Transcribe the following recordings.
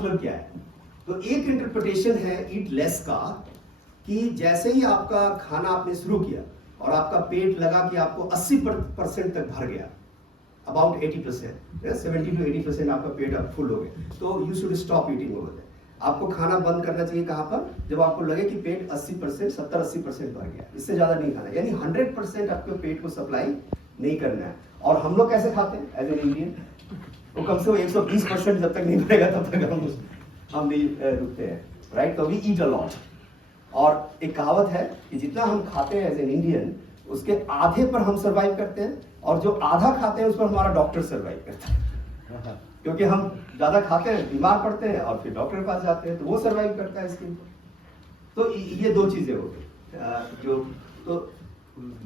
मतलब क्या है? तो एक इंटरप्रिटेशन है ईट लेस का कि जैसे ही आपका खाना आपने शुरू किया और आपका पेट लगा कि आपको 80% तक भर गया, अबाउट 80%, 70 to 80% आपका पेट अब फुल हो गया, तो you should stop eating over there. आपको खाना बंद करना चाहिए कहाँ पर? जब आपको लगे कि पेट 80%, 70-80% भर गया, इससे ज्यादा नहीं खाना, यानी 100% आपके पेट को सप्लाई नहीं करना है। और हम लोग कैसे खाते हैं एज एन इंडियन? तो कम से कम 120% जब तक नहीं भरेगा तब तक हम नहीं रुकते हैं, राइट? तो वी ईट अ लॉट। और एक कहावत है कि जितना हम खाते हैं एज एन इंडियन, उसके आधे पर हम सर्वाइव करते हैं, और जो आधा खाते हैं उस पर हमारा डॉक्टर सर्वाइव करता है। क्योंकि हम ज्यादा खाते हैं, बीमार पड़ते हैं और फिर डॉक्टर के पास जाते हैं, तो वो सर्वाइव करता है इसके ऊपर। तो ये दो चीजें हो गई जो तो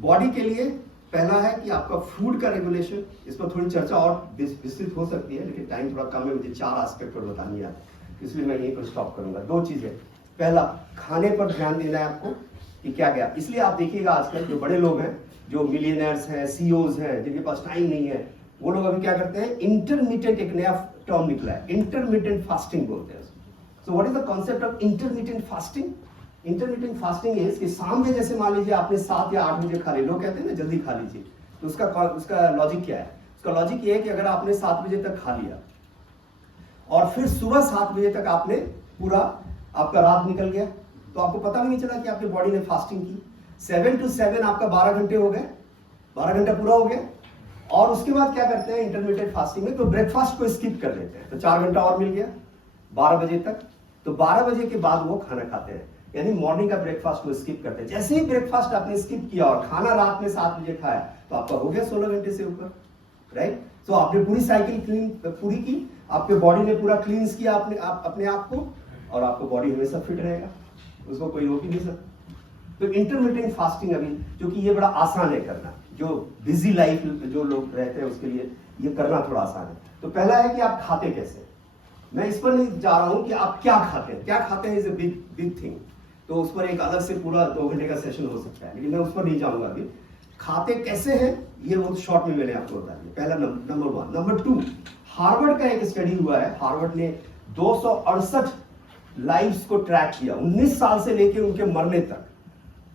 बॉडी के लिए। पहला है कि आपका फूड का रेगुलेशन, इस पर थोड़ी चर्चा और विस्तृत हो सकती है, लेकिन टाइम थोड़ा कम है, मुझे 4 एस्पेक्ट पर बतानी है, इसलिए मैं यहीं पर स्टॉप करूंगा। 2 चीजें, पहला खाने पर ध्यान देना है आपको कि क्या क्या। इसलिए आप देखिएगा आजकल जो बड़े लोग हैं, जो मिलियनर्स हैं, सीईओज हैं, जिनके पास टाइम नहीं है, वो लोग अभी क्या करते हैं, इंटरमिटेंट, एक नया टर्म निकला है, इंटरमिटेंट फास्टिंग बोलते हैं। So what is the concept of intermittent fasting? Intermittent fasting is कि शाम में जैसे मान लीजिए आपने 7 या 8 बजे खा लिया, लोग कहते हैं ना जल्दी खा लीजिए, तो उसका लॉजिक क्या है? उसका लॉजिक ये है कि अगर आपने 7 बजे तक खा लिया और फिर सुबह 7 बजे तक आपने पूरा आपका रात निकल गया, तो आपको पता भी नहीं चला कि आपकी बॉडी ने फास्टिंग की। 7 to 7 आपका 12 घंटे हो गए, 12 घंटा पूरा हो गया। और उसके बाद क्या करते हैं इंटरमीडिएट फास्टिंग में, तो ब्रेकफास्ट को स्किप कर लेते हैं, तो 4 घंटा और मिल गया 12 बजे तक। तो 12 बजे के बाद वो खाना खाते हैं, यानी मॉर्निंग का ब्रेकफास्ट को स्किप करते हैं। जैसे ही ब्रेकफास्ट आपने स्किप किया और खाना रात में 7 बजे खाया, तो आपका हो गया 16 घंटे से ऊपर, राइट? तो आपने पूरी साइकिल पूरी की, आपके बॉडी ने पूरा क्लींस किया अपने आप को, और आपको बॉडी हमेशा फिट रहेगा, उसको कोई रोक ही नहीं सकता। तो इंटरमिटेंट फास्टिंग अभी, क्योंकि ये बड़ा आसान है करना, जो बिजी लाइफ जो लोग रहते हैं उसके लिए ये करना थोड़ा आसान है। तो पहला है कि आप खाते कैसे। मैं इस पर नहीं जा रहा हूं कि आप क्या खाते हैं इज अ बिग थिंग, तो उस पर एक अलग से पूरा 2 घंटे का सेशन हो सकता है, लेकिन मैं उस पर नहीं जाऊंगा अभी। खाते कैसे हैं ये बहुत शॉर्ट में मैंने आपको बता दिया, पहला नंबर 1। नंबर 2, हार्वर्ड का एक स्टडी हुआ है, हार्वर्ड ने 268 लाइव्स को ट्रैक किया, 19 साल से लेके उनके मरने तक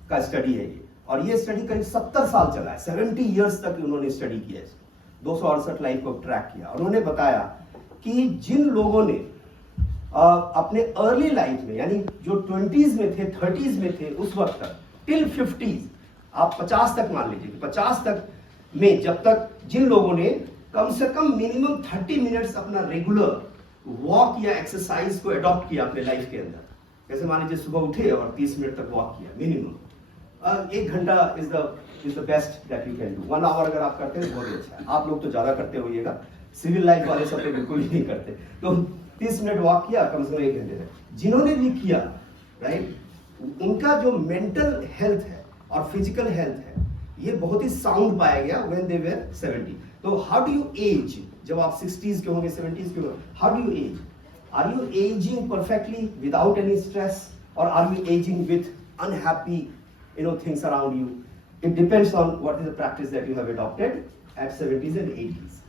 का स्टडी है ये, और ये स्टडी करीब 70 साल चला है, 70 इयर्स तक उन्होंने स्टडी किया इसको, 268 लाइफ को ट्रैक किया। और उन्होंने बताया कि जिन लोगों ने अपने अर्ली लाइफ में, यानी जो 20s में थे, 30s में थे, उस वक्त तक टिल 50s, आप 50 तक मान लीजिए, 50 तक में जब तक जिन लोगों ने कम से कम मिनिमम 30 मिनट्स अपना रेगुलर वॉक या एक्सरसाइज को अडॉप्ट किया अपने लाइफ के अंदर, जैसे मान लीजिए सुबह उठे और 30 मिनट तक वॉक किया मिनिमम, 1 घंटा is the best that you can do. 1 hour अगर आप करते हैं बहुत ही अच्छा है। आप लोग तो ज्यादा करते होइएगा, सिविल लाइफ वाले सब तो बिल्कुल ही नहीं करते। तो 30 मिनट वॉक किया कम से कम 1 घंटे तक। जिन्होंने भी किया, राइट, उनका जो मेंटल हेल्थ है और फिजिकल हेल्थ है ये बहुत ही साउंड पाया गया व्हेन दे वर 70। तो हाउ डू यू एज, जब आप 60s के होंगे, 70s के होंगे, how do you age? Are you ageing perfectly without any stress, और are you ageing with unhappy things around you? It depends on what is the practice that you have adopted at 70s and 80s,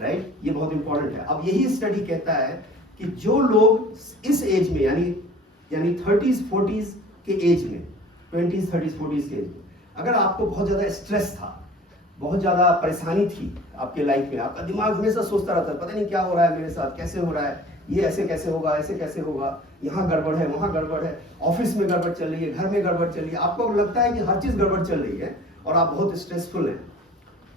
right? ये बहुत important है। अब यही study कहता है कि जो लोग इस एज में, यानी 30s 40s के एज में, 20s 30s 40s के एज में, अगर आपको बहुत ज्यादा स्ट्रेस था, बहुत ज्यादा परेशानी थी आपके लाइफ में, आपका दिमाग हमेशा सोचता रहता है, पता नहीं क्या हो रहा है मेरे साथ, कैसे हो रहा है, ये ऐसे कैसे होगा, ऐसे कैसे होगा, यहाँ गड़बड़ है, वहाँ गड़बड़ है, ऑफिस में गड़बड़ चल रही है, घर में गड़बड़ चल रही है, आपको लगता है कि हर चीज गड़बड़ चल रही है और आप बहुत स्ट्रेसफुल हैं।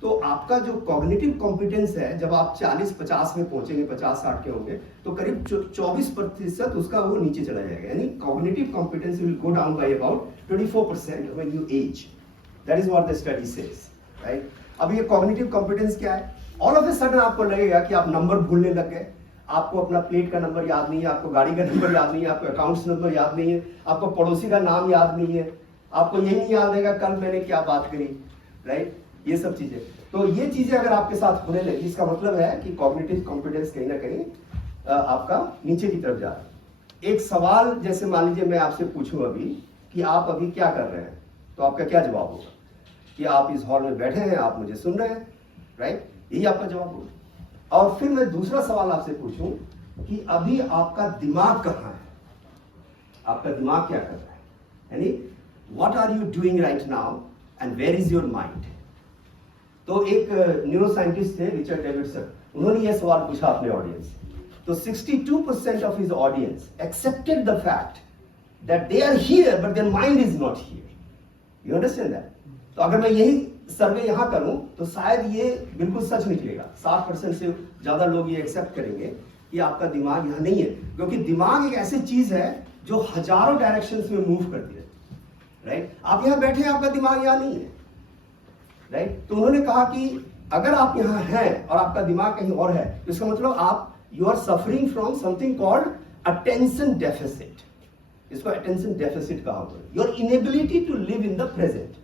तो आपका जो कॉग्निटिव कॉम्पिटेंस है, जब आप 40-50 में पहुंचेंगे, 50-60 के होंगे, तो करीब 24% उसका वो नीचे चला जाएगा, यानी cognitive competence will go down by about 24% when you age. That is what the study says, right? अब ये कॉग्निटिव कॉम्पिटेंस क्या है? ऑल ऑफ ए सडन आपको लगेगा कि आप नंबर भूलने लग गए, आपको अपना प्लेट का नंबर याद नहीं है, आपको गाड़ी का नंबर याद नहीं है, आपको अकाउंट्स नंबर याद नहीं है, आपको पड़ोसी का नाम याद नहीं है, आपको ये नहीं याद रहेगा कल मैंने क्या बात करी, राइट? ये सब चीजें, तो ये चीजें अगर आपके साथ होने लगी, इसका मतलब है कि कॉग्निटिव कॉम्पिटेंस कहीं ना कहीं आपका नीचे की तरफ जा रहा है। एक सवाल जैसे मान लीजिए मैं आपसे पूछूं अभी कि आप अभी क्या कर रहे हैं, तो आपका क्या जवाब होगा? कि आप इस हॉल में बैठे हैं, आप मुझे सुन रहे हैं, राइट? यही आपका जवाब होगा। और फिर मैं दूसरा सवाल आपसे पूछूं कि अभी आपका दिमाग कहाँ है, आपका दिमाग क्या कर रहा है, यानी what are you doing right now and where is your mind. तो एक न्यूरो साइंटिस्ट थे रिचर्ड डेविडसन, उन्होंने यह सवाल पूछा अपने ऑडियंस से। तो 62% of his audience accepted the fact that they are here but their mind is not here. You understand that? तो अगर मैं यही सर्वे यहां करूं तो शायद ये बिल्कुल सच निकलेगा। 60% से ज्यादा लोग ये एक्सेप्ट करेंगे कि आपका दिमाग यहां नहीं है, क्योंकि दिमाग एक ऐसी चीज है जो हजारों डायरेक्शंस में मूव करती है, राइट? आप यहां बैठे हैं, आपका दिमाग यहां नहीं है, राइट? तो उन्होंने कहा कि अगर आप यहां हैं और आपका दिमाग कहीं और है, तो इसका मतलब आप you are suffering from something called attention deficit. इसको अटेंशन डेफिसिट कहा हुआ है। Your inability to live in the present,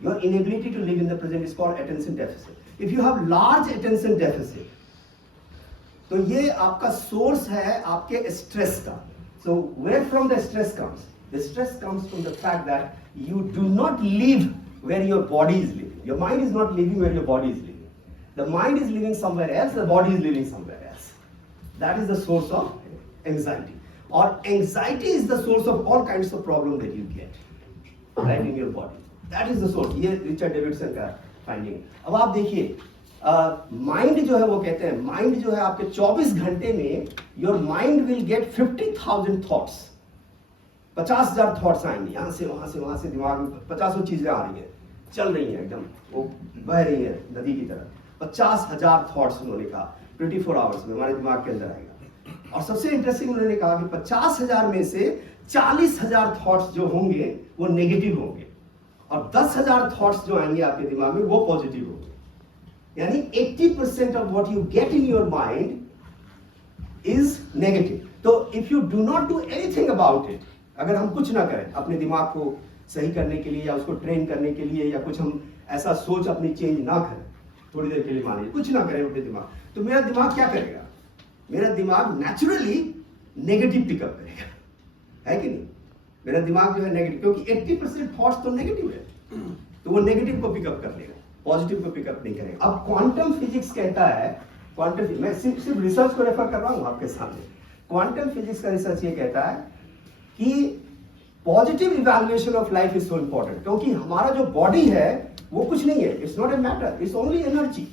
your inability to live in the present is called attention deficit. If you have large attention deficit, तो ये आपका source है आपके stress का। So where from the stress comes? The stress comes from the fact that you do not live where your body is living. Your mind is not living where your body is living. The mind is living somewhere else, the body is living somewhere else. That is the source of anxiety. Or anxiety is the source of all kinds of problems that you get, right, in your body. That is the source. ये Richard Davidson का finding है। अब आप देखिए, mind जो है, वो कहते हैं माइंड जो है आपके 24 घंटे में your mind will get 50,000 thoughts. 50,000 thoughts आएंगे, यहां से वहां से दिमाग में 50 चीजें आ रही हैं, चल रही हैं, एकदम वो बह रही है नदी की तरह। 50,000 थॉट्स उन्होंने कहा 24 आवर्स में हमारे दिमाग के अंदर आएगा। और सबसे इंटरेस्टिंग उन्होंने कहा कि 50,000 में से 40,000 थॉट्स जो होंगे वो नेगेटिव होंगे, और 10,000 थॉट्स जो आएंगे आपके दिमाग में वो पॉजिटिव होंगे। यानी 80% of what you get in your mind is negative. तो if you do not do anything about it, अगर हम कुछ ना करें अपने दिमाग को सही करने के लिए या उसको ट्रेन करने के लिए, या कुछ हम ऐसा सोच अपनी चेंज ना करें, थोड़ी देर के लिए मानिए कुछ ना करें अपने दिमाग, तो मेरा दिमाग क्या करेगा? मेरा दिमाग नेचुरली नेगेटिव पिकअप करेगा, है कि नहीं? मेरा दिमाग जो है नेगेटिव, क्योंकि 80% थॉट्स तो नेगेटिव है, तो वो नेगेटिव को पिकअप कर लेगा, पॉजिटिव को पिकअप नहीं करेगा। अब क्वांटम फिजिक्स कहता है, क्वांटम, मैं सिर्फ रिसर्च को रेफर कर रहा हूं आपके सामने। क्वांटम फिजिक्स का रिसर्च ये कहता है कि positive evaluation of life is so important, क्योंकि हमारा जो बॉडी है वो कुछ नहीं है, it's not a matter, it's only energy,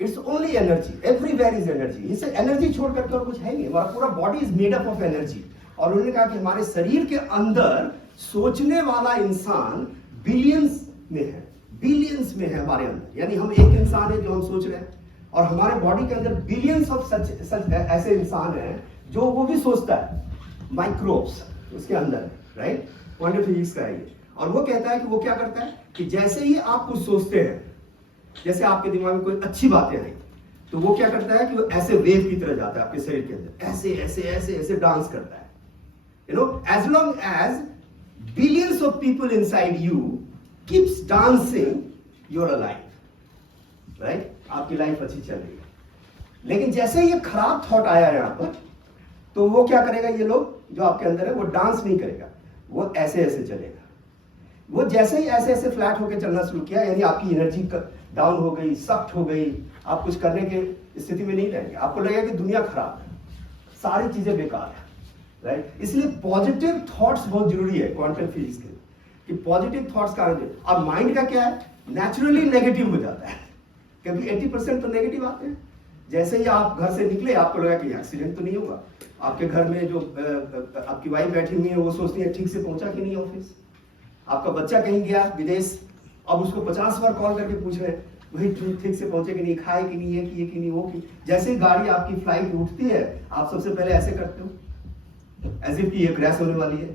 it's only energy, everywhere is energy. इससे एनर्जी छोड़ करके और कुछ है नहीं, हमारा पूरा body is made up of energy. और उन्होंने कहा कि हमारे शरीर के अंदर सोचने वाला इंसान बिलियंस में है, बिलियंस में है हमारे अंदर। यानी हम एक इंसान है जो हम सोच रहे हैं, और हमारे बॉडी के अंदर बिलियंस ऑफ सच ऐसे इंसान हैं जो वो भी सोचता है, माइक्रोब्स उसके अंदर है, राइट? क्वांटम फिजिक्स का है ये। और वो कहता है कि वो क्या करता है कि जैसे ही आप कुछ सोचते हैं, जैसे आपके दिमाग में कोई अच्छी बातें आई, तो वो क्या करता है कि वो ऐसे वेव की तरह जाता है आपके शरीर के अंदर, ऐसे ऐसे ऐसे ऐसे डांस करता है। You know, as long as billions of people inside you keeps dancing, you're alive, right? आपकी लाइफ अच्छी चल रही है। लेकिन जैसे ये खराब थॉट आया यहाँ पर, तो वो क्या करेगा? ये लोग जो आपके अंदर है वो डांस नहीं करेगा, वो ऐसे ऐसे चलेगा। वो जैसे ही ऐसे ऐसे फ्लैट होकर चलना शुरू किया, यानी आपकी एनर्जी डाउन हो गई, सख्त हो गई, आप कुछ करने के स्थिति में नहीं रहेंगे, आपको लगेगा कि दुनिया खराब है, सारी चीजें बेकार है, राइट? इसलिए पॉजिटिव थॉट्स बहुत जरूरी है क्वांटम फिजिक्स के, कि पॉजिटिव थॉट्स का। अब माइंड का क्या है? नेचुरली नेगेटिव हो जाता है, क्योंकि 80% तो नेगेटिव आते हैं। जैसे ही आप घर से निकले, आपको लगा कि एक्सीडेंट तो नहीं होगा, आपके घर में जो आपकी वाइफ बैठी हुई है वो सोचती है ठीक से पहुंचा कि नहीं ऑफिस, आपका बच्चा कहीं गया विदेश, अब उसको 50 बार कॉल करके पूछ रहे हैं वही ठीक से पहुंचे कि नहीं, खाए कि नहीं, ये कि नहीं, वो कि। जैसे ही गाड़ी आपकी फ्लाइट उठती है, आप सबसे पहले ऐसे करते हो एज इफ ये क्रैश होने वाली है,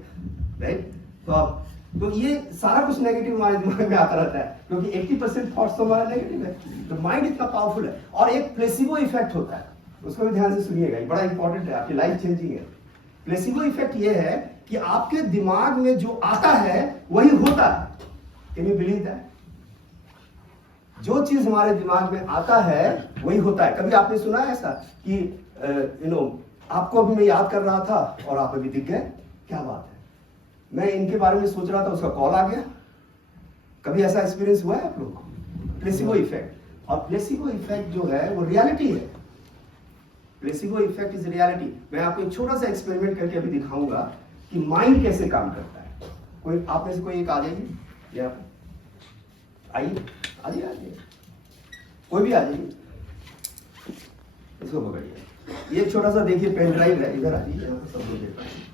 राइट? तो ये सारा कुछ नेगेटिव हमारे दिमाग में आता रहता है, क्योंकि 80% थॉट्स तो हमारा नेगेटिव है। तो माइंड इतना पावरफुल है। और एक प्लेसिबो इफेक्ट होता है, उसको भी ध्यान से सुनिएगा, ये बड़ा इंपॉर्टेंट है, आपकी लाइफ चेंजिंग है। प्लेसिबो इफेक्ट ये है कि आपके दिमाग में जो आता है वही होता है। Can you believe that? जो चीज हमारे दिमाग में आता है वही होता है। कभी आपने सुना है ऐसा कि आपको अभी मैं याद कर रहा था और आप अभी दिख गए, क्या बात है, मैं इनके बारे में सोच रहा था, उसका कॉल आ गया? कभी ऐसा एक्सपीरियंस हुआ है आप लोगों को? Placebo effect. और प्लेसिबो इफेक्ट जो है वो रियलिटी है, प्लेसिबो इफेक्ट इज रियलिटी। मैं आपको एक छोटा सा एक्सपेरिमेंट करके अभी दिखाऊंगा कि माइंड कैसे काम करता है। कोई आप में से कोई एक आ जाइए, या आइए, आइए, कोई भी आ जाइए, इसको पकड़िए। ये छोटा सा देखिए पेन ड्राइव है, इधर आ जाइए, यहाँ पर सब लोग देख पाएंगे।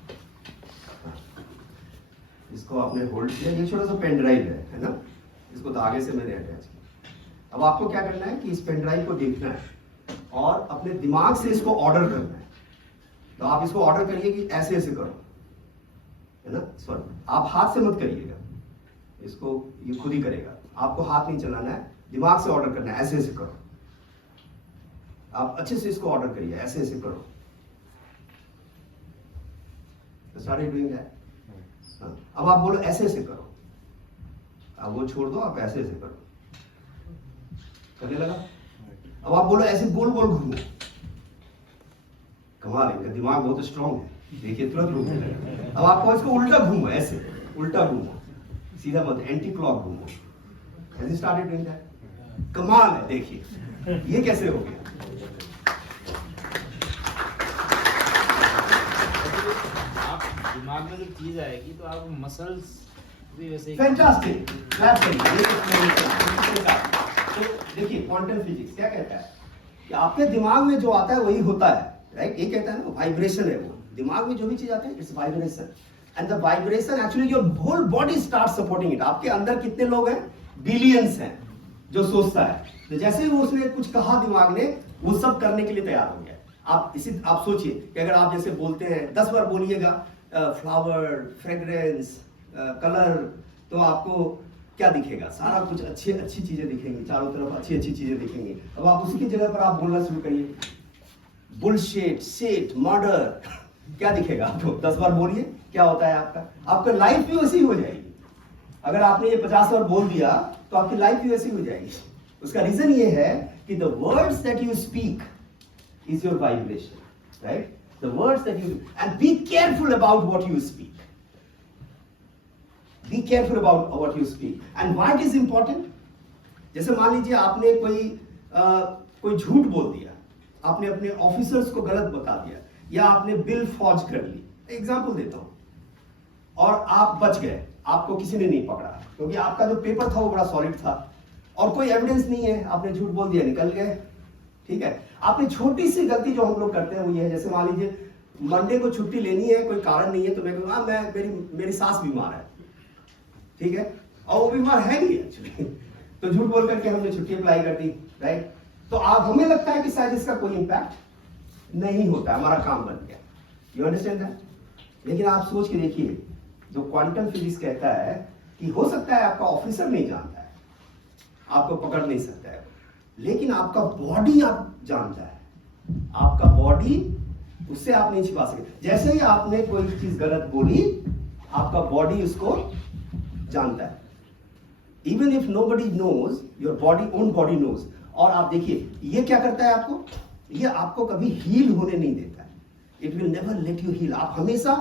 इसको आपने होल्ड किया, ये छोटा सा पेन ड्राइव है ना, इसको तो आगे से मैंने अटैच किया। अब आपको क्या करना है कि इस पेन ड्राइव को देखना है और अपने दिमाग से इसको ऑर्डर करना है। तो आप इसको ऑर्डर करिए कि ऐसे ऐसे करो, है ना। सॉरी, आप हाथ से मत करिएगा, इसको ये खुद ही करेगा, आपको हाथ नहीं चलाना है, दिमाग से ऑर्डर करना है, ऐसे ऐसे करो। आप अच्छे से इसको ऑर्डर करिए, ऐसे ऐसे करो। Start doing that. अब आप बोलो ऐसे ऐसे करो, अब वो छोड़ दो, आप ऐसे ऐसे करो, करने लगा। अब आप बोलो ऐसे गोल गोल घूमो, कमाल, इनका दिमाग बहुत स्ट्रांग है, देखिए तुरंत घूमने लगा। अब आपको इसको उल्टा घूमो, ऐसे उल्टा घूमो, सीधा मत, एंटी क्लॉक घूमो। ऐसे स्टार्टेड डूइंग दैट। कमाल है, देखिए ये कैसे हो गया। दिमाग में जो चीज आएगी तो आप मसल्स भी वैसे ही। फैंटास्टिक, तो देखिए क्वांटम फिजिक्स क्या कहता है कि आपके दिमाग में जो आता है वही होता है, राइट। ये कहता है ना, वाइब्रेशन है वो, दिमाग में जो भी चीज आता है it's vibration, and the vibration actually your whole body start supporting it. आपके अंदर कितने लोग हैं, बिलियंस हैं, जो सोचता है। तो जैसे ही उसने कुछ कहा दिमाग ने, वो सब करने के लिए तैयार हो गया। आप सोचिए कि अगर आप जैसे बोलते हैं 10 बार बोलिएगा फ्लावर, फ्रेग्रेंस, कलर, तो आपको क्या दिखेगा, सारा कुछ अच्छी चीजें दिखेंगी, चारों तरफ अच्छी चीजें दिखेंगी। अब आप उसी की जगह पर आप बोलना शुरू करिए बुलशिट, शिट, मर्डर, क्या दिखेगा आपको? 10 बार बोलिए, क्या होता है आपका लाइफ भी वैसी हो जाएगी। अगर आपने ये 50 बार बोल दिया तो आपकी लाइफ भी वैसी हो जाएगी। उसका रीजन ये है कि the words that you speak is your vibration, right? The words that you, and be careful about what you speak. Be careful about what you speak. And why it is important? जैसे मान लीजिए आपने कोई झूठ बोल दिया, आपने अपने ऑफिसर्स को गलत बता दिया, या आपने बिल फॉर्ज कर ली, एग्जाम्पल देता हूं, और आप बच गए, आपको किसी ने नहीं पकड़ा क्योंकि आपका जो पेपर था वो बड़ा सॉलिड था और कोई एविडेंस नहीं है, आपने झूठ बोल दिया, निकल गए, ठीक है। आपने छोटी सी गलती जो हम लोग करते हैं वो ये है, जैसे मान लीजिए मंडे को छुट्टी लेनी है, कोई कारण नहीं है, तो मैं कहूँगा मेरी सास बीमार है, ठीक है, और वो बीमार है नहीं एक्चुअली, तो झूठ बोल करके हमने छुट्टी अप्लाई कर दी, राइट। तो आप हमें लगता है कि शायद इसका कोई इंपैक्ट नहीं होता, हमारा काम बन गया, यू अंडरस्टैंड दैट। लेकिन आप सोच के देखिए, जो क्वांटम फिजिक्स कहता है कि हो सकता है आपका ऑफिसर नहीं जानता है, आपको पकड़ नहीं सकता है, लेकिन आपका बॉडी आप जानता है, आपका बॉडी, उससे आप नहीं छिपा सकते। जैसे ही आपने कोई चीज गलत बोली, आपका बॉडी उसको जानता है। Even if nobody knows, your body, own body knows. और आप देखिए ये क्या करता है आपको, ये आपको कभी हील होने नहीं देता है, it will never let you heal. आप हमेशा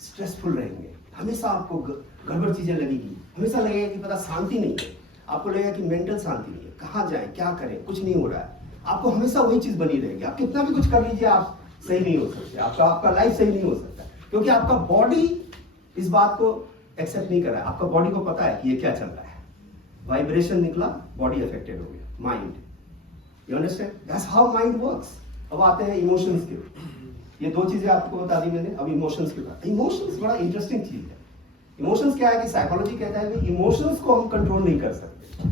स्ट्रेसफुल रहेंगे, हमेशा आपको गड़बड़ चीजें लगेगी, हमेशा लगेगा कि पता शांति नहीं है, आपको लगेगा कि मेंटल शांति नहीं है, कहाँ जाए, क्या करें, कुछ नहीं हो रहा है, आपको हमेशा वही चीज बनी रहेगी। आप कितना भी कुछ कर लीजिए, आप सही नहीं हो सकते, आपका लाइफ सही नहीं हो सकता, क्योंकि आपका बॉडी इस बात को एक्सेप्ट नहीं कर रहा है। आपका बॉडी को पता है कि ये क्या चल रहा है, वाइब्रेशन निकला, बॉडी अफेक्टेड हो गया, mind, you understand, that's how mind works. अब आते हैं इमोशंस के, ये 2 चीजें आपको बता दी मैंने, अब इमोशंस की बात। इमोशंस बड़ा इंटरेस्टिंग चीज है। इमोशंस क्या है कि साइकोलॉजी कहता है कि इमोशंस को हम कंट्रोल नहीं कर सकते,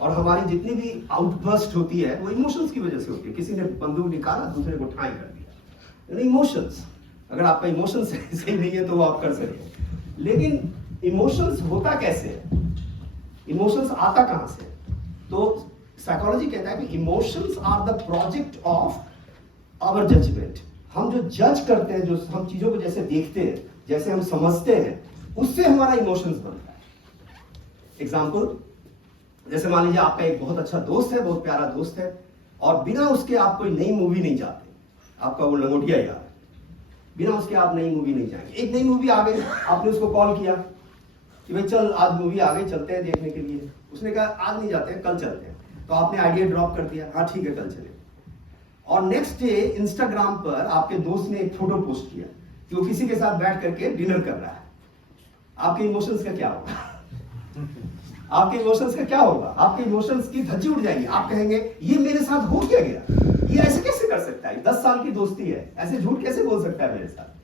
और हमारी जितनी भी आउटबर्स्ट होती है वो इमोशंस की वजह से होती है। किसी ने बंदूक निकाला, दूसरे को ठाई कर दिया, इमोशंस। अगर आपका इमोशन सही नहीं है तो वो आप कर सकते। लेकिन इमोशंस होता कैसे है, इमोशंस आता कहां से? तो साइकोलॉजी कहता है कि emotions are the project of our judgement. हम जो जज करते हैं, जो हम चीजों को जैसे देखते हैं, जैसे हम समझते हैं, उससे हमारा इमोशंस बनता है। एग्जाम्पल, जैसे मान लीजिए आपका एक बहुत अच्छा दोस्त है, बहुत प्यारा दोस्त है, और बिना उसके आप कोई नई मूवी नहीं जाते, आपका वो लंगोटिया यार, बिना उसके आप नई मूवी नहीं जाएंगे। एक नई मूवी आ गई, आपने उसको कॉल किया कि भाई चल आज मूवी आ गई, चलते हैं देखने के लिए। उसने कहा आज नहीं जाते हैं, कल चलते हैं। तो आपने आइडिया ड्रॉप कर दिया, हाँ ठीक है कल चले। और नेक्स्ट डे इंस्टाग्राम पर आपके दोस्त ने एक फोटो पोस्ट किया कि वो किसी के साथ बैठ करके डिनर कर रहा है, आपके इमोशंस का क्या होगा? आपके इमोशंस का क्या होगा? आपके इमोशंस की धज्जी उड़ जाएगी। आप कहेंगे ये मेरे साथ हो क्या गया, ये ऐसे कैसे कर सकता है, 10 साल की दोस्ती है, ऐसे झूठ कैसे बोल सकता है मेरे साथ,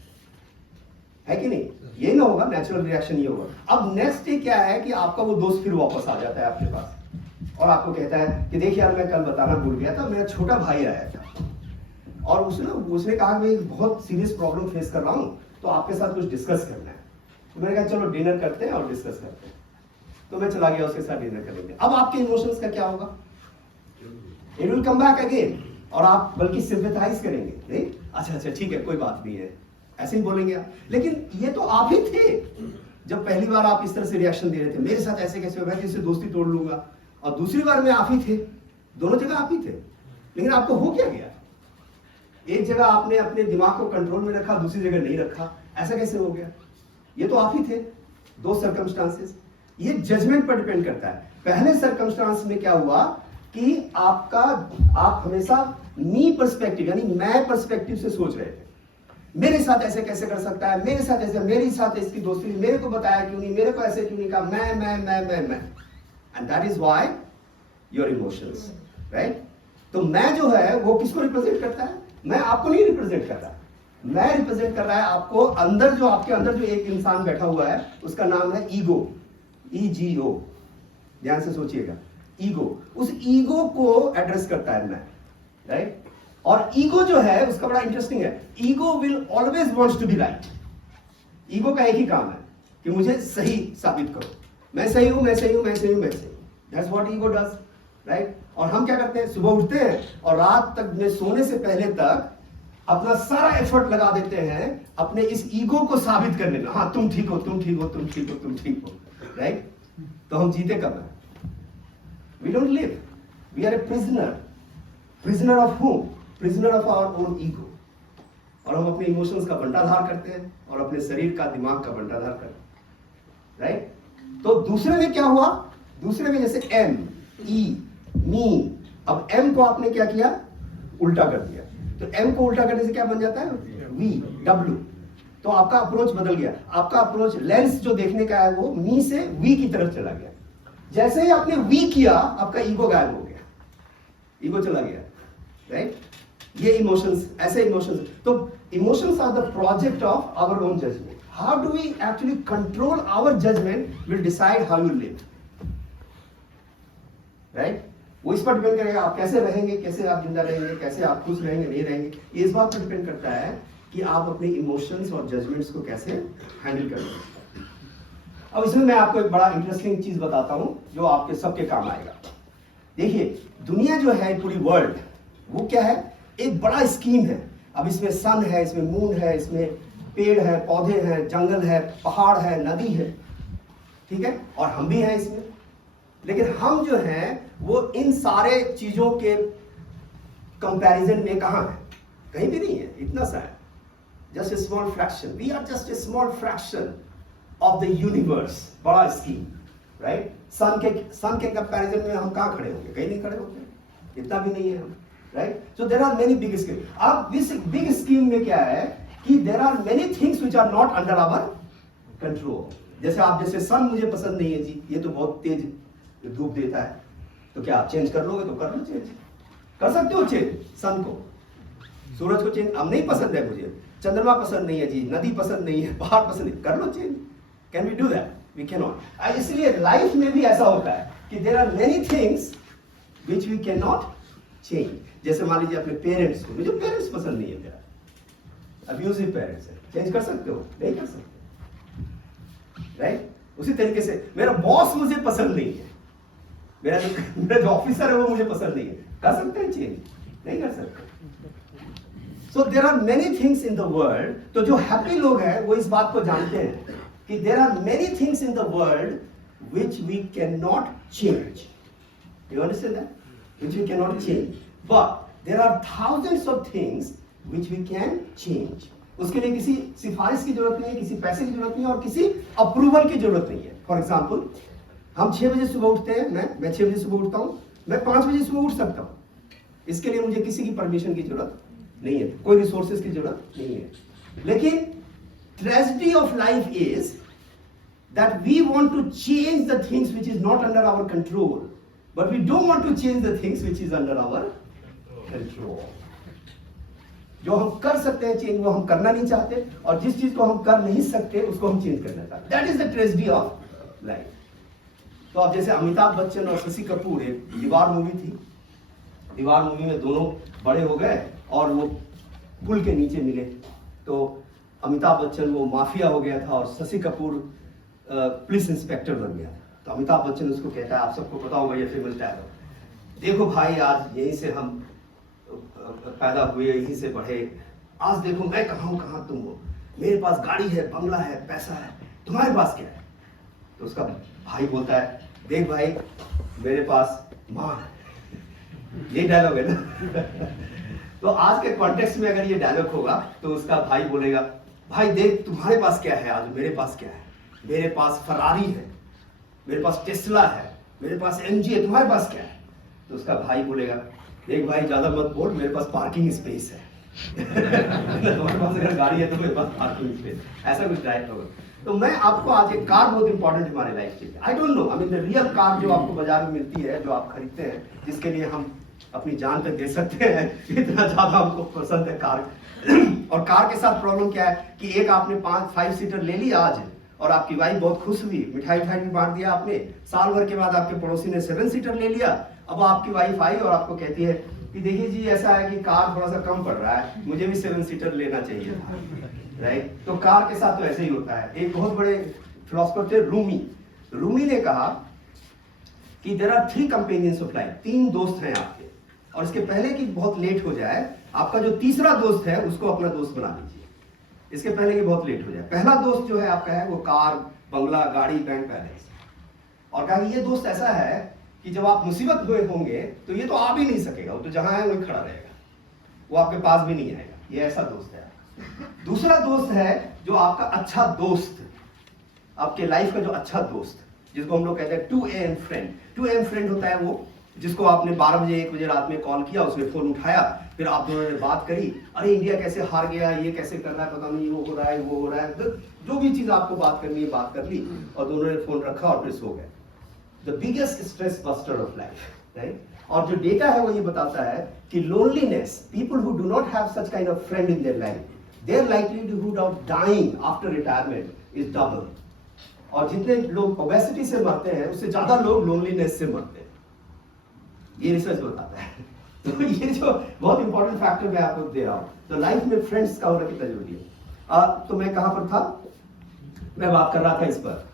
है कि नहीं? ये ना होगा, नेचुरल रिएक्शन ये होगा। अब नेक्स्ट डे क्या है कि आपका वो दोस्त फिर वापस आ जाता है आपके पास और आपको कहता है कि देखिए यार मैं कल बताना भूल गया था, मेरा छोटा भाई आया था और उसने कहा मैं एक बहुत सीरियस प्रॉब्लम फेस कर रहा हूं, तो आपके साथ कुछ डिस्कस करना है। तो मैंने कहा चलो डिनर करते हैं और डिस्कस करते हैं। तो मैं चला गया उसके साथ डिनर करेंगे। अब आपके इमोशंस का क्या होगा? It will come back again और आप बल्कि सिंपैथाइज करेंगे, नहीं अच्छा ठीक है कोई बात नहीं है, ऐसे ही बोलेंगे आप। लेकिन ये तो आप ही थे जब पहली बार आप इस तरह से रिएक्शन दे रहे थे, मेरे साथ ऐसे कैसे होगा, इससे दोस्ती तोड़ लूंगा, और दूसरी बार में आप ही थे, दोनों जगह आप ही थे। लेकिन आपको हो क्या गया? एक जगह आपने अपने दिमाग को कंट्रोल में रखा, दूसरी जगह नहीं रखा, ऐसा कैसे हो गया? ये तो आप ही थे, दो सर्कमस्टांसेस। ये जजमेंट पर डिपेंड करता है। पहले सर्कमस्टांस में क्या हुआ कि आप हमेशा मी पर्सपेक्टिव यानी मैं पर्सपेक्टिव से सोच रहे थे, मेरे साथ ऐसे कैसे कर सकता है, मेरे साथ ऐसे, मेरे साथ इसकी दोस्ती, मेरे को बताया क्यों नहीं, मेरे को ऐसे क्यों नहीं कहा, मैं and that is why your emotions, right? तो मैं जो है वो किसको रिप्रेजेंट करता है? मैं आपको नहीं रिप्रेजेंट करता, मैं रिप्रेजेंट कर रहा है आपको अंदर, जो आपके अंदर जो एक इंसान बैठा हुआ है उसका नाम है ईगो, EGO, ध्यान से सोचिएगा, ईगो। उस ईगो को एड्रेस करता है मैं, राइट? और ईगो जो है उसका बड़ा इंटरेस्टिंग है, ego will always wants to be right. Ego का एक ही काम है कि मुझे सही साबित करो, मैं सही हूं, मैं सही हूं, मैं सही हूं, मैं सही हूं। That's what ego does, right? और हम क्या करते हैं, सुबह उठते हैं और रात तक में सोने से पहले तक अपना सारा एफर्ट लगा देते हैं अपने इस ईगो को साबित करने में, हाँ तुम ठीक हो, तुम ठीक हो, तुम ठीक हो, तुम ठीक हो, राइट? तो हम जीते कब हैं? We don't live, we are a prisoner of whom? Prisoner of our own ego. और हम अपने इमोशंस का बंटाधार करते हैं और अपने शरीर का, दिमाग का बंटाधार करते हैं, राइट? तो दूसरे में क्या हुआ? दूसरे में जैसे M, E, मी, अब M को आपने क्या किया? उल्टा कर दिया। तो M को उल्टा करने से क्या बन जाता है? V, W। तो आपका अप्रोच बदल गया, आपका अप्रोच, लेंस जो देखने का है वो मी से V की तरफ चला गया। जैसे ही आपने V किया आपका ईगो गायब हो गया, ईगो चला गया, राइट? ये इमोशंस, ऐसे इमोशंस। तो emotions are the project of our own judgement. How do we actually control our judgement will decide how you live, right? वो इस पर डिपेंड करेगा आप कैसे रहेंगे, कैसे आप जिंदा रहेंगे, कैसे आप खुश रहेंगे, नहीं रहेंगे। ये इस बात पर डिपेंड करता है कि आप अपने इमोशंस और जजमेंट्स को कैसे हैंडल करेंगे। अब इसमें मैं आपको एक बड़ा इंटरेस्टिंग चीज बताता हूं जो आपके सबके काम आएगा। देखिए, दुनिया जो है, पूरी वर्ल्ड, वो क्या है? एक बड़ा स्कीम है। अब इसमें सन है, इसमें मून है, इसमें पेड़ है, पौधे हैं, जंगल है, पहाड़ है, नदी है, ठीक है? और हम भी हैं इसमें। लेकिन हम जो हैं वो इन सारे चीजों के कंपैरिजन में कहां है? कहीं भी नहीं है, इतना सा है, just a small fraction. We are just a small fraction of the universe, बड़ा स्कीम, राइट? सन के कंपैरिजन में हम कहां खड़े होंगे? कहीं नहीं खड़े होंगे, इतना भी नहीं है हम, right? So there are many big scheme. अब इस बिग स्कीम में क्या है कि there are many things which are not under our control. जैसे सन मुझे पसंद नहीं है जी, ये तो बहुत तेज धूप देता है, तो क्या आप चेंज कर लोगे? तो कर लो, चेंज कर सकते हो, चेंज सन को, सूरज को चेंज। अब नहीं पसंद है मुझे, चंद्रमा पसंद नहीं है जी, नदी पसंद नहीं है, पहाड़ पसंद नहीं, कर लो change. Can we do that? We can not. इसलिए लाइफ में भी ऐसा होता है कि there are many things which we can not change. जैसे मान लीजिए अपने पेरेंट्स को, मुझे पेरेंट्स पसंद नहीं है, मेरा अब्यूजिव पेरेंट्स है, चेंज कर सकते हो? नहीं कर सकते, राइट? उसी तरीके से मेरा बॉस मुझे पसंद नहीं है, मेरा जो ऑफिसर है वो मुझे पसंद नहीं है, कर सकते हैं चेंज? नहीं कर सकते। So there are many things in the world. तो जो हैप्पी लोग हैं वो इस बात को जानते हैं कि there are many things in the world which we can not change. You understand that? Which we can not change, but there are thousands of things which we can change. उसके लिए किसी सिफारिश की जरूरत नहीं है, किसी पैसे की जरूरत नहीं है और किसी अप्रूवल की जरूरत नहीं है। फॉर एग्जाम्पल, हम 6 बजे सुबह उठते हैं, मैं 6 बजे सुबह उठता हूं, मैं 5 बजे सुबह उठ सकता हूं, इसके लिए मुझे किसी की परमिशन की जरूरत नहीं है, कोई रिसोर्सेज की जरूरत नहीं है। लेकिन tragedy of life is that we want to change the things which is not under our control, but we don't want to change the things which is under our control. जो हम कर सकते हैं चेंज, वो हम करना नहीं चाहते, और जिस चीज को हम कर नहीं सकते उसको हम चेंज करना चाहते। That is the tragedy of life. तो अब जैसे अमिताभ बच्चन और शशि कपूर, एक दीवार मूवी थी, दीवार मूवी में दोनों बड़े हो गए और वो पुल के नीचे मिले, तो अमिताभ बच्चन वो माफिया हो गया था और शशि कपूर पुलिस इंस्पेक्टर बन गया था। तो अमिताभ बच्चन उसको कहता है, आप सबको पता होगा ये फेमस डायलॉग, देखो भाई आज यहीं से हम पैदा हुए, यहीं से बढ़े, आज देखो मैं कहाँ हूँ कहाँ तुम हो, मेरे पास गाड़ी है, बंगला है, पैसा है, तुम्हारे पास क्या है? तो उसका भाई बोलता है, देख भाई मेरे पास माँ है। ये डायलॉग है ना। तो आज के कॉन्टेक्स्ट में अगर ये डायलॉग होगा तो उसका भाई बोलेगा, भाई देख तुम्हारे पास क्या है, आज मेरे पास क्या है, मेरे पास फरारी है, मेरे पास टेस्ला है, मेरे पास एमजी है, तुम्हारे पास क्या है? तो उसका भाई बोलेगा, देख भाई ज्यादा मत बोल, मेरे पास पार्किंग स्पेस है। तुम्हारे पास अगर गाड़ी है तो मेरे पास पार्किंग स्पेस, ऐसा कुछ डायरेक्ट होगा। तो मैं आपको आज एक कार बहुत इंपॉर्टेंट हमारे लाइफ के लिए, I don't know, I mean the real car जो आपको बाजार में मिलती है, जो आप खरीदते हैं, जिसके लिए हम अपनी जान तक दे सकते हैं, इतना ज्यादा हमको पसंद है कार। और कार के साथ प्रॉब्लम क्या है कि एक आपने 5 सीटर ले लिया आज, और आपकी वाइफ बहुत खुश हुई, मिठाई भी बांट दिया आपने, साल भर के बाद आपके पड़ोसी ने 7 सीटर ले लिया। अब आपकी वाइफ आई और आपको कहती है कि देखिए जी ऐसा है कि कार थोड़ा सा कम पड़ रहा है, मुझे भी 7 सीटर लेना चाहिए था, राइट? तो कार के साथ तो ऐसे ही होता है। एक बहुत बड़े फिलोसोफर थे रूमी ने कहा कि there are 3 companions of life, 3 दोस्त हैं आपके, और इसके पहले कि बहुत लेट हो जाए, आपका जो तीसरा दोस्त है उसको अपना दोस्त बना लीजिए, इसके पहले कि बहुत लेट हो जाए। पहला दोस्त जो है आपका है वो कार, बंगला, गाड़ी, बैंक बैलेंस, और कहा ये दोस्त ऐसा है कि जब आप मुसीबत हुए होंगे तो ये तो आ भी नहीं सकेगा, वो तो जहां है वहीं खड़ा रहेगा, वो आपके पास भी नहीं आएगा, ये ऐसा दोस्त है। दूसरा दोस्त है जो आपका अच्छा दोस्त, आपके लाइफ का जो अच्छा दोस्त, जिसको हम लोग कहते हैं 2 AM फ्रेंड। 2 AM फ्रेंड होता है वो जिसको आपने 12 बजे 1 बजे रात में कॉल किया, उसने फोन उठाया, फिर आप दोनों ने बात करी, अरे इंडिया कैसे हार गया, ये कैसे कर रहा है, पता नहीं, वो हो रहा है, वो हो रहा है, तो जो भी चीज आपको बात करनी है बात कर ली, और दोनों ने फोन रखा और फिर सो गए। The biggest stress buster of life, right? और जो डेटा है वो ये बताता है कि loneliness, people who do not have such kind of friend in their life, their likelihood of dying after retirement is double. और जितने लोग ओबेसिटी से मरते हैं उससे ज्यादा लोग लोनलीनेस से मरते हैं, ये रिसर्च बताता है। तो ये जो बहुत इंपॉर्टेंट फैक्टर मैं आपको दे रहा हूं, तो लाइफ में फ्रेंड्स का होना कितना जरूरी है। तो मैं कहां पर था, मैं बात कर रहा था इस पर,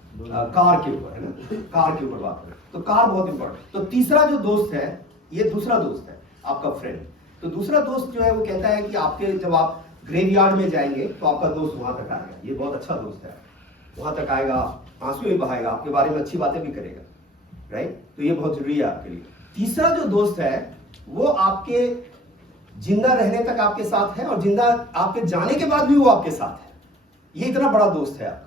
कार के ऊपर, है ना, कार के ऊपर बात कर, तो कार बहुत इंपॉर्टेंट। तो तीसरा जो दोस्त है, ये दूसरा दोस्त है आपका फ्रेंड। तो दूसरा दोस्त जो है वो कहता है कि आपके जब आप ग्रेवयार्ड में जाएंगे तो आपका दोस्त वहां तक आएगा, ये बहुत अच्छा दोस्त है, वहां तक आएगा, आंसू भी बहाएगा, आपके बारे में अच्छी बातें भी करेगा, राइट? तो ये बहुत जरूरी है आपके लिए। तीसरा जो दोस्त है वो आपके जिंदा रहने तक आपके साथ है, और जिंदा आपके जाने के बाद भी वो आपके साथ है, ये इतना बड़ा दोस्त है आपका।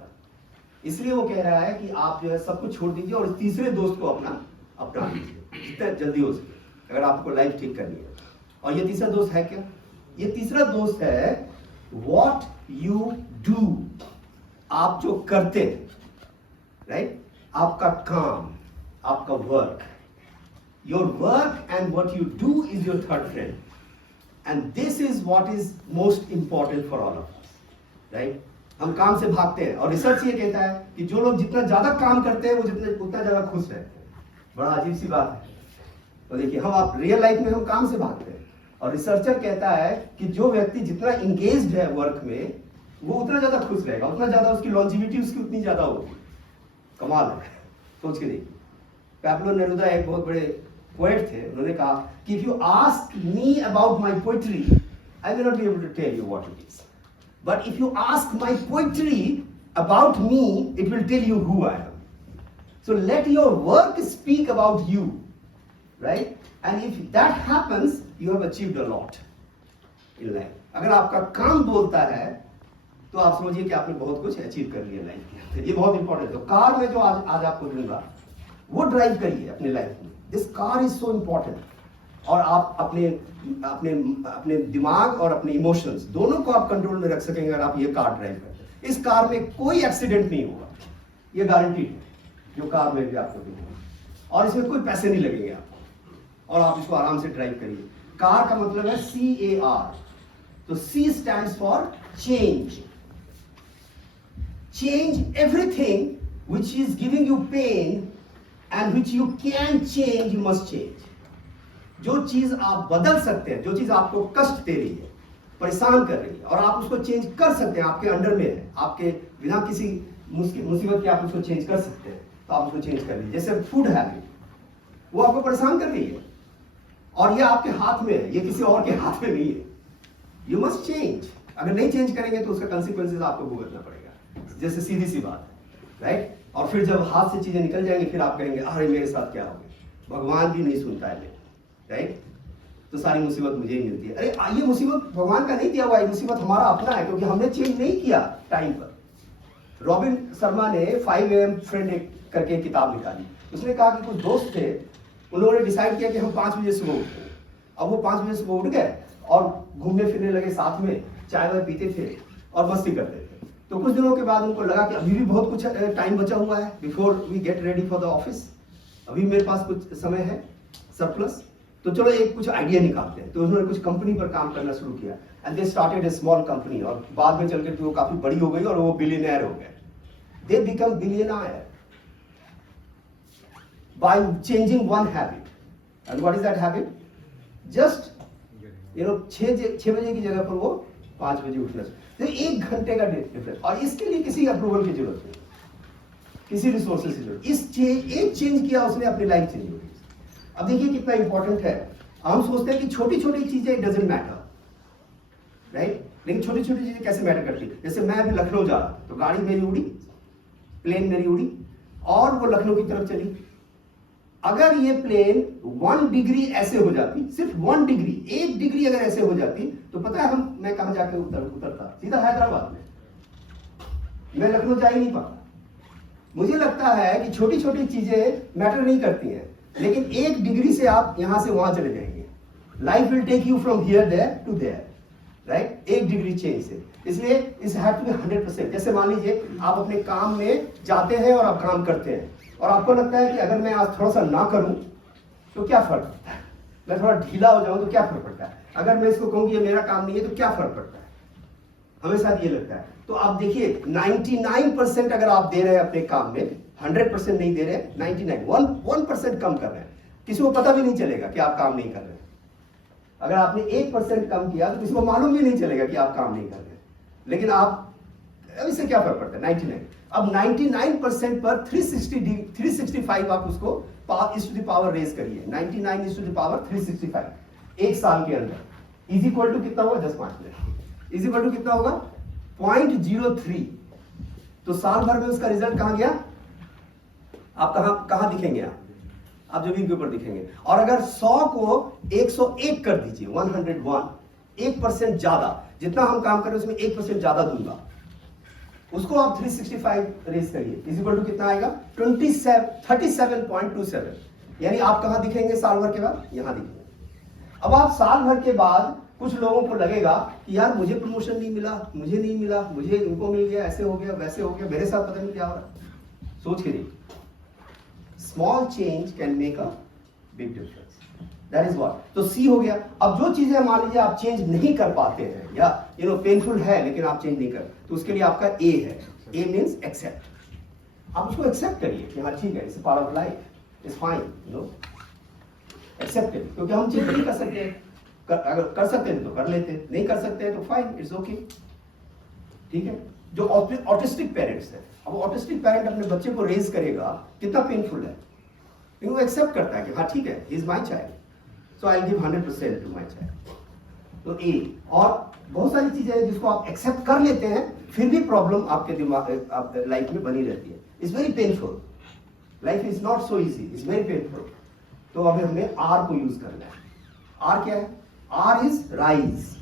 इसलिए वो कह रहा है कि आप जो है सब कुछ छोड़ दीजिए और इस तीसरे दोस्त को अपना लीजिए जितना जल्दी हो सके, अगर आपको लाइफ ठीक करनी है। और ये तीसरा दोस्त है क्या? ये तीसरा दोस्त है व्हाट यू डू, आप जो करते हैं, राइट? आपका काम, आपका work, your work and what you do is your third friend, and this is what is most important for all of us, right? हम काम से भागते हैं, और रिसर्च ये कहता है कि जो लोग जितना ज्यादा काम करते हैं वो उतना ज्यादा खुश रहते हैं। बड़ा अजीब सी बात है। तो देखिए, आप रियल लाइफ में हम काम से भागते हैं, और रिसर्चर कहता है कि जो व्यक्ति जितना इंगेज्ड है वर्क में वो उतना ज्यादा खुश रहेगा, उतना ज्यादा उसकी लॉन्जिविटी उसकी उतनी ज्यादा होगी। कमाल है, सोच के देखिए। पैब्लो नेरुदा एक बहुत बड़े पोएट थे, उन्होंने कहा कि if you ask me about my poetry I will not be able to tell you what it is, but if you ask my poetry about me it will tell you who I am. So let your work speak about you, right? And if that happens you have achieved a lot in life. अगर आपका काम बोलता है तो आप समझिए कि आपने बहुत कुछ अचीव कर लिया लाइफ के अंदर। ये बहुत इंपॉर्टेंट है। तो कार में जो आज आपको दूंगा वो ड्राइव करिए अपने लाइफ में। This car is so important. और आप अपने अपने अपने दिमाग और अपने इमोशंस दोनों को आप कंट्रोल में रख सकेंगे अगर आप ये कार ड्राइव करते हैं। इस कार में कोई एक्सीडेंट नहीं होगा, ये गारंटी है, जो कार में भी आपको देंगे, और इसमें कोई पैसे नहीं लगेंगे आपको, और आप इसको आराम से ड्राइव करिए। कार का मतलब है CAR, तो C stands for change. Change everything which is giving you pain and which you can change, you must change. जो चीज आप बदल सकते हैं, जो चीज आपको कष्ट दे रही है, परेशान कर रही है, और आप उसको चेंज कर सकते हैं, आपके अंडर में है, आपके बिना किसी मुसीबत के आप उसको चेंज कर सकते हैं, तो आप उसको चेंज कर लीजिए। जैसे फूड हैबिट, वो आपको परेशान कर रही है और ये आपके हाथ में है, ये किसी और के हाथ में नहीं है। You must change. अगर नहीं चेंज करेंगे तो उसका कंसिक्वेंसेस आपको भुगतना पड़ेगा, जैसे सीधी सी बात है, राइट। और फिर जब हाथ से चीजें निकल जाएंगी, फिर आप कहेंगे अरे मेरे साथ क्या हो गया, भगवान भी नहीं सुनता है, राइट। तो सारी मुसीबत मुझे ही मिलती है। अरे ये मुसीबत भगवान का नहीं दिया हुआ है, मुसीबत हमारा अपना है, क्योंकि हमने चेंज नहीं किया टाइम पर। रॉबिन शर्मा ने 5 AM फ्रेंड करके किताब निकाली। उसने कहा कि कुछ दोस्त थे, उन्होंने डिसाइड किया कि हम 5 बजे सुबह उठेंगे। अब वो 5 बजे सुबह उठ गए और घूमने फिरने लगे, साथ में चाय वाय पीते थे और मस्ती करते थे। तो कुछ दिनों के बाद उनको लगा कि अभी भी बहुत कुछ टाइम बचा हुआ है before we get ready for the office, अभी मेरे पास कुछ समय है सरप्लस, तो चलो एक कुछ आइडिया निकालते हैं। तो उन्होंने कुछ कंपनी पर काम करना शुरू किया, and they started A small company, और बाद में चल के वो काफी बड़ी हो गई और वो बिलियनर हो गए। They become billionaire by changing one habit. And what is that habit? Just 6 बजे की जगह पर वो 5 बजे उठना चाहिए। तो 1 घंटे का डिफरेंस, और इसके लिए किसी अप्रूवल की जरूरत नहीं, किसी रिसोर्सेज की जरूरत। एक चेंज किया उसने, अपनी लाइफ चेंज हो गई। अब देखिए कितना इंपॉर्टेंट है। हम सोचते हैं कि छोटी छोटी चीजें इट डजंट मैटर, राइट, लेकिन छोटी छोटी चीजें कैसे मैटर करती है। जैसे मैं अभी लखनऊ जा रहा तो गाड़ी मेरी उड़ी, प्लेन मेरी उड़ी और वो लखनऊ की तरफ चली। अगर ये प्लेन 1 डिग्री ऐसे हो जाती, सिर्फ 1 डिग्री, 1 डिग्री अगर ऐसे हो जाती, तो पता है मैं कहां जाके उतरता, सीधा हैदराबाद में। मैं लखनऊ जा ही नहीं पाता। मुझे लगता है कि छोटी छोटी चीजें मैटर नहीं करती हैं, लेकिन 1 डिग्री से आप यहां से वहां चले जाएंगे। Life will take you from here there to there, right, 1 degree change से। इसलिए इस हैव टू बी 100%। जैसे मान लीजिए आप अपने काम में जाते हैं और आप काम करते हैं, और आपको लगता है कि अगर मैं आज थोड़ा सा ना करूं तो क्या फर्क पड़ता है, मैं थोड़ा ढीला हो जाऊं तो क्या फर्क पड़ता है, अगर मैं इसको कहूं कि ये मेरा काम नहीं है तो क्या फर्क पड़ता है, हमेशा ये लगता है। तो आप देखिए 99% अगर आप दे रहे हैं अपने काम में, 100% नहीं दे रहे, 1% कम कर रहे हैं, किसी को पता भी नहीं चलेगा कि आप काम नहीं कर रहे हैं। अगर आपने 1% कम किया तो किसी को मालूम भी नहीं चलेगा कि आप काम नहीं कर रहे हैं, लेकिन आप, अब इससे क्या फर्क पड़ता है, 99। अब 99% पर 365 आप उसको is to the power raise करिए, 99 इज टू द पावर 365 एक साल के अंदर। इज इक्वल टू कितना होगा, 10 5 मिनट, इज इक्वल टू कितना होगा 0.03। तो साल भर में उसका रिजल्ट कहां गया, आप कहां दिखेंगे, आप जमीन के ऊपर दिखेंगे। और अगर 100 को 101 कर दीजिए, 101, 1% ज्यादा, जितना हम काम कर रहे हैं उसमें 1% ज्यादा दूंगा, उसको आप 365 रेज करिए, इज इक्वल टू कितना आएगा 37.27, यानी आप कहां दिखेंगे साल भर के बाद, यहां दिखेंगे। अब आप साल भर के बाद कुछ लोगों को लगेगा कि यार मुझे प्रमोशन नहीं मिला, मुझे नहीं मिला, मुझे इनको मिल गया, ऐसे हो गया, वैसे हो गया, मेरे साथ पता नहीं क्या हो रहा। सोच के देखिए, small change can make a big difference, that is what. तो सी हो गया। अब जो चीजें मान लीजिए आप चेंज नहीं कर पाते हैं, या पेनफुल है लेकिन आप चेंज नहीं कर, तो उसके लिए आपका ए है। A means accept. आप उसको एक्सेप्ट करिए कि हाँ ठीक है, it's part of life, it's fine, accept करिए, क्योंकि हम चेंज नहीं कर सकते। अगर कर सकते हैं तो कर लेते, नहीं कर सकते हैं तो फाइन, इट्स ओके, ठीक है। जो ऑटिस्टिक पेरेंट्स है, अब ऑटिस्टिक पेरेंट अपने बच्चे को रेज करेगा, कितना पेनफुल है, लेकिन वो एक्सेप्ट करता है कि हाँ ठीक है, he is my child, so I will give 100% to my child. तो ए। और बहुत सारी चीजें हैं जिसको आप एक्सेप्ट कर लेते हैं, फिर भी प्रॉब्लम आपके दिमाग आप लाइफ में बनी रहती है। It's very painful, life is not so easy, it's very painful. तो अभी हमें आर को यूज करना है। आर क्या है, आर इज राइज।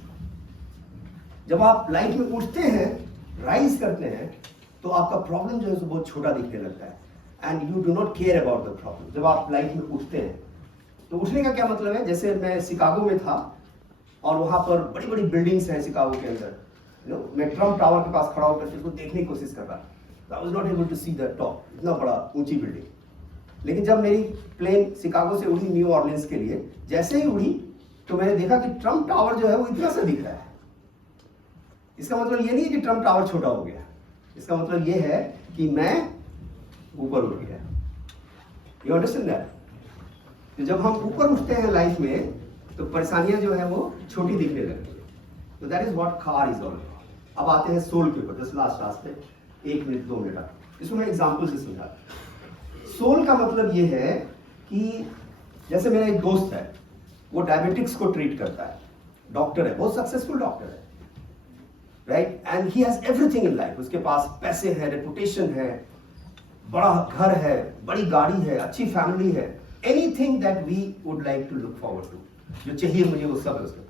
जब आप लाइफ में उठते हैं, राइज करते हैं, तो आपका प्रॉब्लम जो है बहुत छोटा दिखने लगता है, and you do not care about the problem. जब आप लाइफ में उठते हैं तो उठने का क्या मतलब है, जैसे मैं शिकागो में था और वहां पर बड़ी बड़ी बिल्डिंग्स हैं शिकागो के अंदर, मैं ट्रम्प टावर के पास खड़ा होकर उसको देखने की कोशिश कर रहा था। I was not able to see the top, इतना बड़ा ऊंची बिल्डिंग। लेकिन जब मेरी प्लेन शिकागो से उड़ी न्यू ऑर्लिन्स के लिए, जैसे ही उड़ी तो मैंने देखा कि ट्रम्प टावर जो है वो इतना सा दिख रहा है। इसका मतलब ये नहीं है कि ट्रम्प टावर छोटा हो गया, इसका मतलब ये है कि मैं ऊपर उठ गया। You understand that? तो जब हम ऊपर उठते हैं लाइफ में तो परेशानियां जो है वो छोटी दिखने लगती है। तो that is what car is all about. अब आते हैं सोल के ऊपर, जस्ट लास्ट पे 1 मिनट 2 मिनट इसको मैं एग्जांपल से समझाता हूं। सोल का मतलब ये है कि जैसे मेरा एक दोस्त है, वो डायबिटिक्स को ट्रीट करता है, डॉक्टर है, बहुत सक्सेसफुल डॉक्टर है, right, and he has everything in life. उसके पास पैसे है, रेपुटेशन है, बड़ा घर है, बड़ी गाड़ी है, अच्छी फैमिली है, anything that we would like to look forward to, जो चाहिए मुझे वो सब है उसके।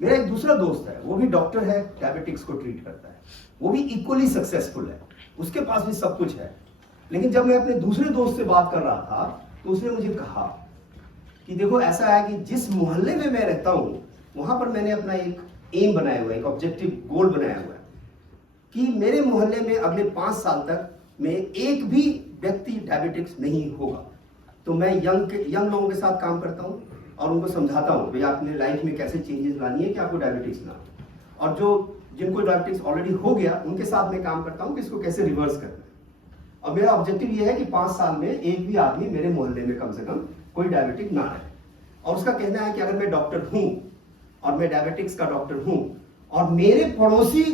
मेरा एक दूसरा दोस्त है, वो भी डॉक्टर है, डायबिटिक्स को ट्रीट करता है, वो भी इक्वली सक्सेसफुल है, उसके पास भी सब कुछ है। लेकिन जब मैं अपने दूसरे दोस्त से बात कर रहा था तो उसने मुझे कहा कि देखो ऐसा है कि जिस मोहल्ले में मैं रहता हूं वहां पर मैंने अपना एक एम बनाया हुआ है, एक ऑब्जेक्टिव गोल बनाया हुआ है कि मेरे मोहल्ले में अगले 5 साल तक में एक भी व्यक्ति डायबिटिक्स नहीं होगा। तो मैं यंग लोगों के साथ काम करता हूं और उनको समझाता हूं भाई आपने लाइफ में कैसे चेंजेस लानी है कि आपको डायबिटिक्स ना हो। और जो जिनको डायबिटिक्स ऑलरेडी हो गया उनके साथ मैं काम करता हूं कि इसको कैसे रिवर्स करना है। और मेरा ऑब्जेक्टिव ये है कि 5 साल में एक भी आदमी मेरे मोहल्ले में कम से कम कोई डायबिटिक ना रहे। और उसका कहना है कि अगर मैं डॉक्टर हूं और मैं डायबिटिक्स का डॉक्टर हूं और मेरा पड़ोसी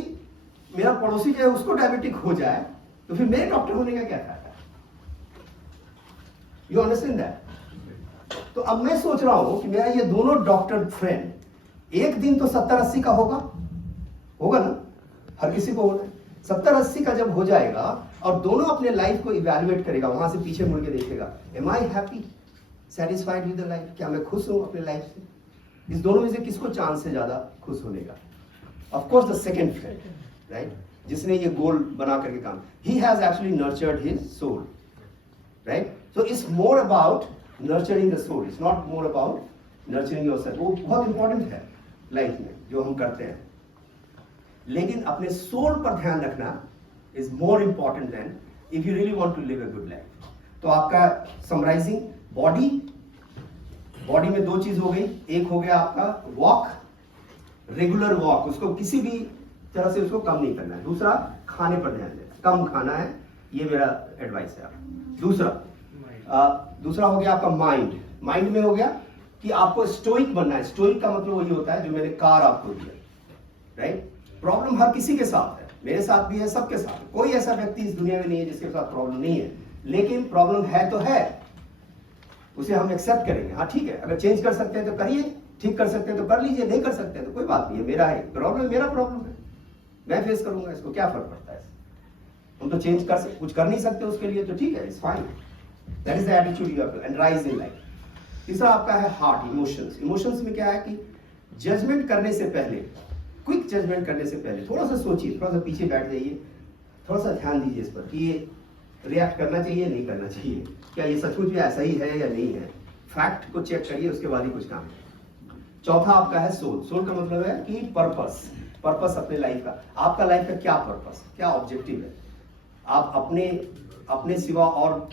जो है उसको डायबिटिक हो जाए तो फिर मेरे डॉक्टर होने का क्या फायदा? You understand that? तो अब मैं सोच रहा हूं कि मेरा ये दोनों डॉक्टर फ्रेंड एक दिन तो 70-80 का होगा ना, हर किसी को होना है। 70-80 का जब हो जाएगा और दोनों अपने लाइफ को इवैल्यूएट करेगा, वहां से पीछे मुड़ के देखेगा, am I happy, satisfied with the life, क्या मैं खुश हूं अपने लाइफ से? इस दोनों में से किसको चांस है ज्यादा खुश होने का? Of course the second friend, right, जिसने ये गोल बना करके काम, he has actually nurtured his soul, right? So it's more about nurturing the soul, it's not more about nurturing yourself. वो बहुत इंपॉर्टेंट है लाइफ में जो हम करते हैं, लेकिन अपने सोल पर ध्यान रखना is more important than if you really want to live a good life. तो आपका समराइजिंग, बॉडी में 2 चीज हो गई, एक हो गया आपका वॉक, रेगुलर वॉक, उसको किसी भी तरह से उसको कम नहीं करना है। दूसरा खाने पर ध्यान देना, कम खाना है, ये मेरा एडवाइस है। दूसरा हो गया आपका माइंड में हो गया कि आपको स्टोइक बनना है। स्टोइक का मतलब वही होता है जो मैंने कार आपको दिया, राइट। प्रॉब्लम हर किसी के साथ है, मेरे साथ भी है, सबके साथ है। कोई ऐसा व्यक्ति इस दुनिया में नहीं है जिसके साथ प्रॉब्लम नहीं है, लेकिन प्रॉब्लम है तो है, उसे हम एक्सेप्ट करेंगे। हाँ ठीक है, अगर चेंज कर सकते हैं तो करिए, ठीक कर सकते हैं तो कर लीजिए, नहीं कर सकते हैं तो कोई बात नहीं है, मेरा है प्रॉब्लम, मेरा प्रॉब्लम है, मैं फेस करूंगा इसको, क्या फर्क पड़ता है? हम तो चेंज कर कुछ कर नहीं सकते उसके लिए, तो ठीक है, it's fine. That is the attitude you have to and rise in life. तीसरा आपका है हार्ट, इमोशंस। इमोशंस में क्या है कि जजमेंट करने से पहले, क्विक जजमेंट करने से पहले थोड़ा सा सोचिए, थोड़ा सा पीछे बैठ जाइए, थोड़ा सा ध्यान दीजिए इस पर कि ये रिएक्ट करना चाहिए नहीं करना चाहिए, क्या ये सचमुच में ऐसा ही है या नहीं है। फैक्ट को चेक करिए, उसके बाद ही कुछ काम करिए। चौथा आपका है सोल। सोल का मतलब है कि पर्पस अपने लाइफ का, आपका लाइफ का क्या पर्पस, क्या ऑब्जेक्टिव है। आप अपने सिवा और